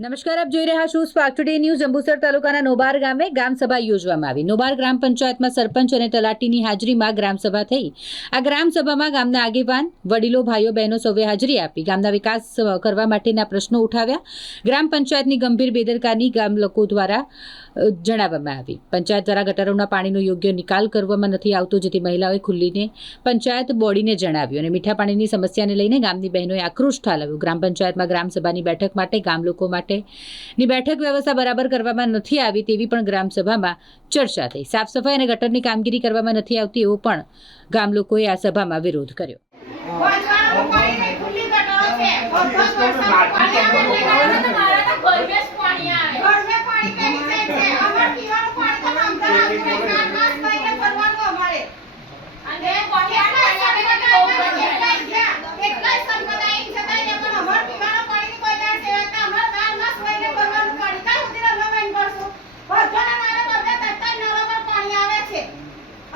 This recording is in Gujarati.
નમસ્કાર, આપ જોઈ રહ્યા છો સ્પાર્ક ટુડે ન્યૂઝ અંબુસર તાલુકાના નોબાર ગામે ગ્રામ સભા યોજવામાં આવી. નોબાર ગ્રામ પંચાયતમાં સરપંચ અને તલાટીની હાજરીમાં ગ્રામસભા થઈ. આ ગ્રામસભામાં ગામના આગેવાન, વડીલો, ભાઈઓ, બહેનો સૌએ હાજરી આપી. ગામના વિકાસ કરવા માટેના પ્રશ્નો ઉઠાવ્યા. ગ્રામ પંચાયતની ગંભીર બેદરકારી ગામ લોકો દ્વારા જણાવવામાં આવી. પંચાયત દ્વારા ગટરોના પાણીનો યોગ્ય નિકાલ કરવામાં નથી આવતો, જેથી મહિલાઓએ ખુલ્લીને પંચાયત બોડીને જણાવ્યું અને મીઠા પાણીની સમસ્યાને લઈને ગામની બહેનોએ આક્રોશ ઠાલવ્યો. ગ્રામ પંચાયતમાં ગ્રામસભાની બેઠક માટે ગામ લોકો માટેની બેઠક વ્યવસ્થા બરાબર કરવામાં નથી આવી તેવી પણ ગ્રામસભામાં ચર્ચા થઈ. સાફ સફાઈ અને ગટરની કામગીરી કરવામાં નથી આવતી એવો પણ ગામ લોકોએ આ સભામાં વિરોધ કર્યો.